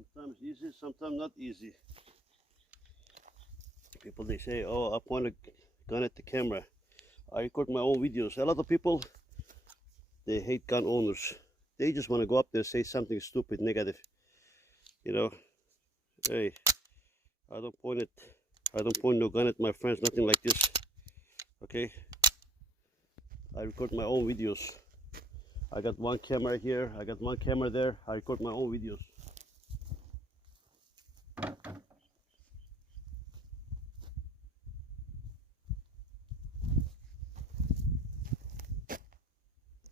Sometimes easy, sometimes not easy. People, they say, oh, I point a gun at the camera. I record my own videos. A lot of people, they hate gun owners. They just want to go up there and say something stupid, negative. You know, hey, I don't point no gun at my friends, nothing like this. Okay? I record my own videos. I got one camera here, I got one camera there. I record my own videos.